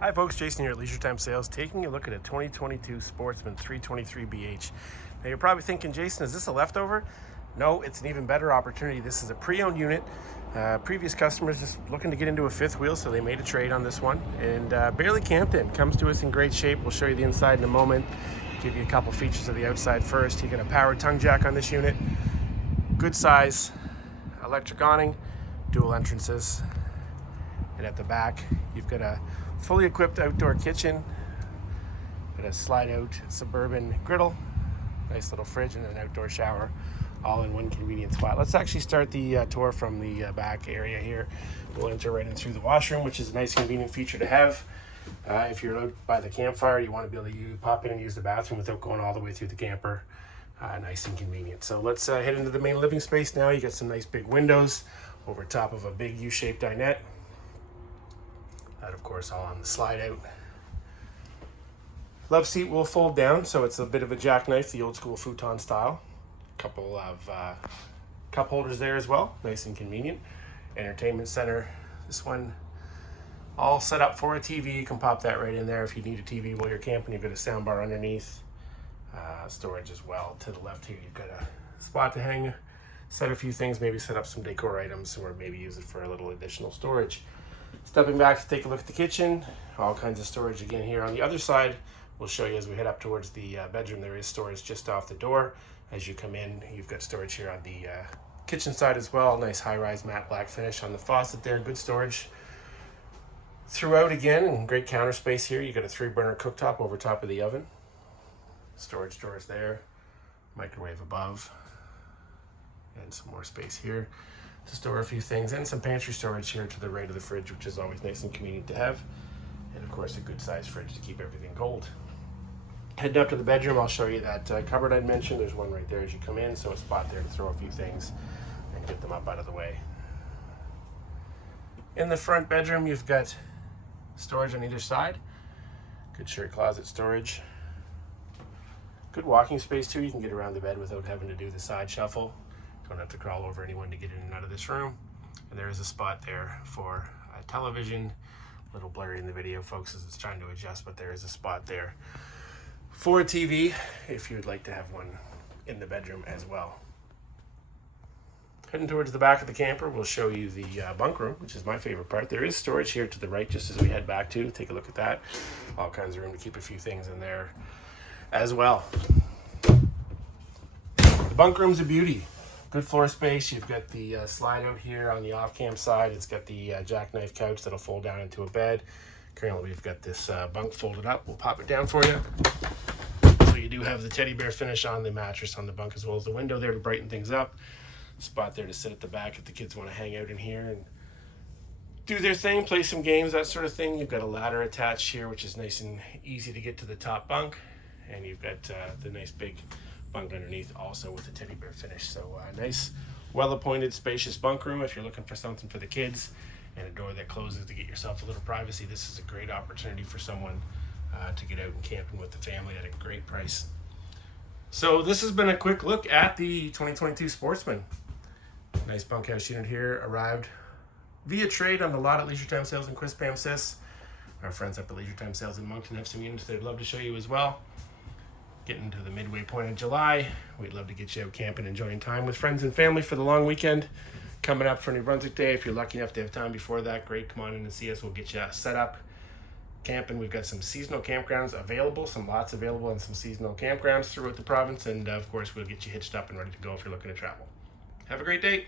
Hi folks, Jason here at Leisure Time Sales, taking a look at a 2022 Sportsmen 323BH. Now you're probably thinking, Jason, is this a leftover? No, it's an even better opportunity. This is a pre-owned unit. Previous customers just looking to get into a fifth wheel, so they made a trade on this one. And barely camped in. Comes to us in great shape. We'll show you the inside in a moment. Give you a couple features of the outside first. You got a powered tongue jack on this unit. Good size, electric awning, dual entrances. And at the back, you've got a fully equipped outdoor kitchen, got a slide out suburban griddle, nice little fridge, and an outdoor shower, all in one convenient spot. Let's actually start the tour from the back area here. We'll enter right in through the washroom, which is a nice convenient feature to have. If you're out by the campfire, you want to be able to pop in and use the bathroom without going all the way through the camper. Nice and convenient. So let's head into the main living space now. You got some nice big windows over top of a big U-shaped dinette. That, of course, all on the slide out. Love seat will fold down, so it's a bit of a jackknife, the old school futon style. Couple of cup holders there as well, nice and convenient. Entertainment center. This one all set up for a TV. You can pop that right in there if you need a TV while you're camping. You've got a sound bar underneath. Storage as well. To the left here, you've got a spot to hang, set a few things, maybe set up some decor items, or maybe use it for a little additional storage. Stepping back to take a look at the kitchen, all kinds of storage again here. On the other side, we'll show you as we head up towards the bedroom, there is storage just off the door. As you come in, you've got storage here on the kitchen side as well. Nice high-rise matte black finish on the faucet there, good storage throughout again, and great counter space here. You got a 3-burner cooktop over top of the oven. Storage drawers there, microwave above, and some more space here to store a few things, and some pantry storage here to the right of the fridge, which is always nice and convenient to have. And of course, a good sized fridge to keep everything cold. Heading up to the bedroom, I'll show you that cupboard I mentioned. There's one right there as you come in, so a spot there to throw a few things and get them up out of the way. In the front bedroom, you've got storage on either side. Good shirt closet storage. Good walking space too. You can get around the bed without having to do the side shuffle. Don't have to crawl over anyone to get in and out of this room. And there is a spot there for a television. A little blurry in the video, folks, as it's trying to adjust, but there is a spot there for a TV if you'd like to have one in the bedroom as well. Heading towards the back of the camper, we'll show you the bunk room, which is my favorite part. There is storage here to the right, just as we head back to. Take a look at that. All kinds of room to keep a few things in there as well. The bunk room's a beauty. Good floor space. You've got the slide out here on the off-cam side. It's got the jackknife couch that'll fold down into a bed. Currently, we've got this bunk folded up. We'll pop it down for you. So you do have the teddy bear finish on the mattress on the bunk, as well as the window there to brighten things up. Spot there to sit at the back if the kids want to hang out in here and do their thing, play some games, that sort of thing. You've got a ladder attached here, which is nice and easy to get to the top bunk. And you've got the nice big bunk underneath, also with the teddy bear finish. So nice, well-appointed, spacious bunk room. If you're looking for something for the kids and a door that closes to get yourself a little privacy, this is a great opportunity for someone to get out and camping with the family at a great price. So this has been a quick look at the 2022 Sportsmen. Nice bunkhouse unit here, arrived via trade on the lot at Leisure Time Sales in Quispam, Sis. Our friends up at Leisure Time Sales in Moncton have some units they'd love to show you as well. Getting to the midway point of July, we'd love to get you out camping, enjoying time with friends and family for the long weekend coming up for New Brunswick Day. If you're lucky enough to have time before that, great, come on in and see us. We'll get you set up camping. We've got some seasonal campgrounds available, some lots available on some seasonal campgrounds throughout the province, and of course we'll get you hitched up and ready to go if you're looking to travel. Have a great day.